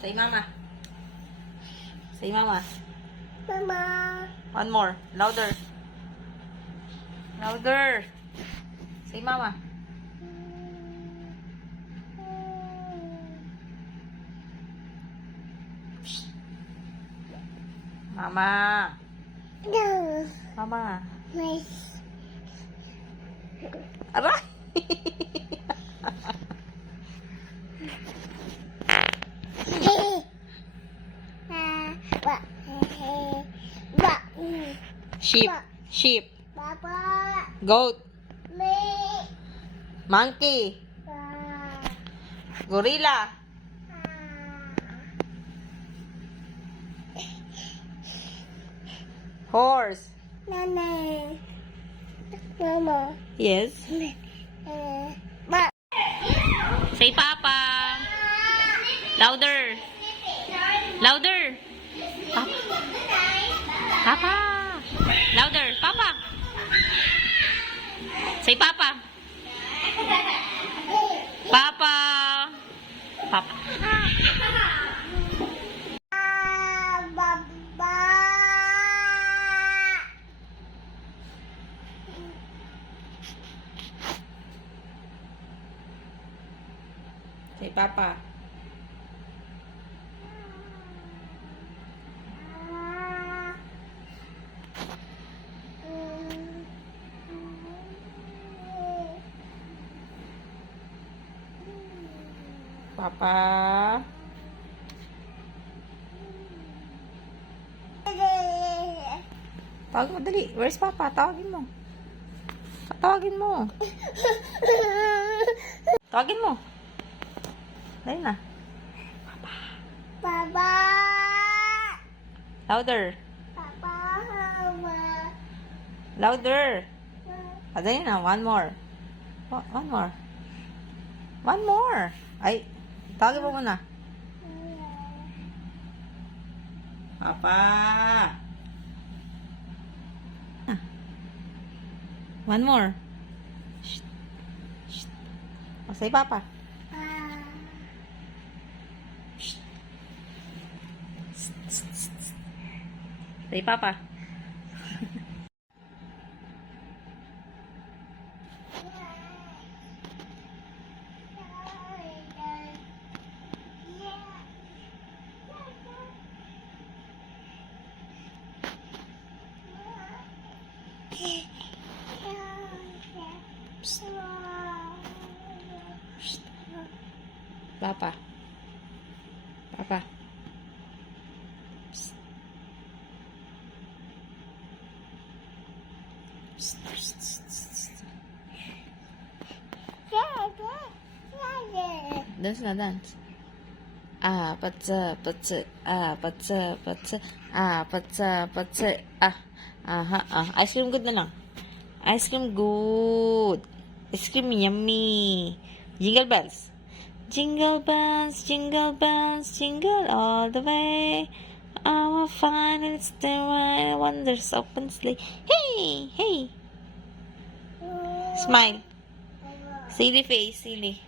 Say mama. Say mama. Mama. One more. Louder. Louder. Say mama. Mama. No. Mama. Nice. Aray! Sheep. Sheep. Papa. Goat. Me. Monkey. Gorilla. Horse. Nana. Mama. Yes. Ma. Say Papa. Louder. Louder. Papa. Papa. Louder. Papa. Say Papa. Papa. Papa. Baba. Say Papa. Papa. Tawagin mo, dali. Where's Papa? Tawagin mo. Tawagin mo. Tawagin mo. Dali na. Baba. Louder. Papa. Mama. Louder. Dali na. One more. One more. One more. Ay, tawagin mo muna. Papa. One more. Shh. Shh. Oh, say Papa. Shh. Say Papa. Papa. Papa. Psst. Psst, psst, psst, psst. Dance na dance. Ah, patsa, patsa, ah, patsa, patsa, ah, patsa, patsa, ah, aha, ah. Ice cream good na lang. Ice cream good. Ice cream yummy. Jingle bells. Jingle bells, jingle all the way. Our fun and it's the wonders open sleigh. Hey, hey. Smile. Silly face, silly.